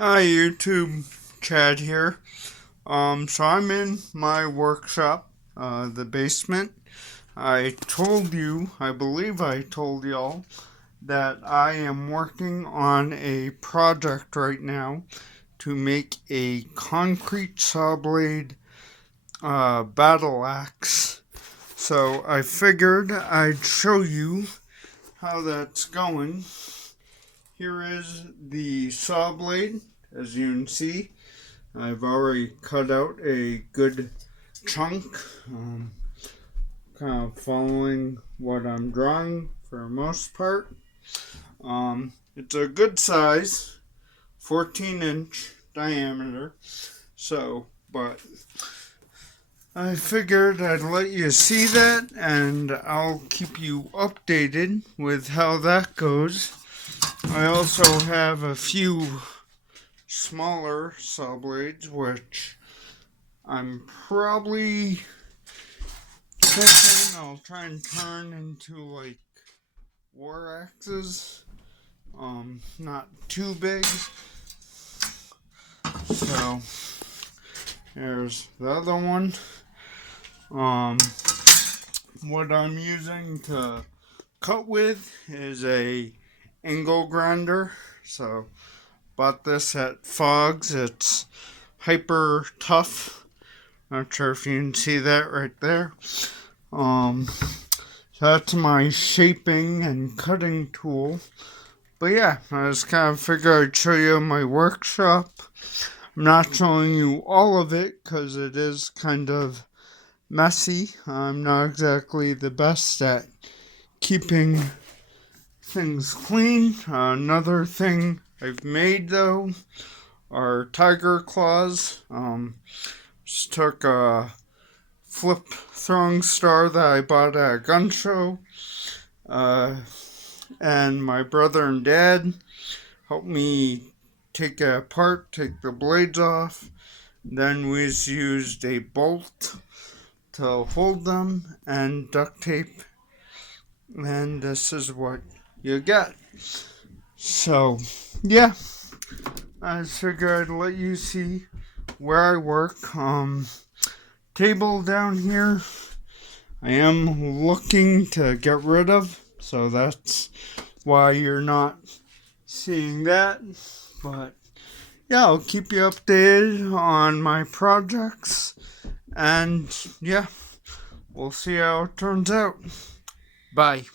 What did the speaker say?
Hi YouTube, Chad here. So I'm in my workshop, the basement. I believe I told y'all that I am working on a project right now to make a concrete saw blade battle axe. So I figured I'd show you how that's going. Here is the saw blade, as you can see. I've already cut out a good chunk, kind of following what I'm drawing for the most part. It's a good size, 14-inch diameter, but I figured I'd let you see that, and I'll keep you updated with how that goes. I also have a few smaller saw blades, which I'm probably thinking I'll try and turn into like war axes. Not too big. So here's the other one. What I'm using to cut with is a angle grinder. So bought this at Fogs. It's hyper tough. Not sure if you can see that right there. So that's my shaping and cutting tool. But yeah, I just kind of figured I'd show you my workshop. I'm not showing you all of it because it is kind of messy. I'm not exactly the best at keeping things clean. Another thing I've made though are tiger claws. Just took a flip throwing star that I bought at a gun show. And my brother and dad helped me take it apart, take the blades off. Then we used a bolt to hold them and duct tape. And this is what you get. So, yeah, I figured I'd let you see where I work. Table down here I am looking to get rid of, so that's why you're not seeing that. But yeah, I'll keep you updated on my projects, and yeah, we'll see how it turns out. Bye.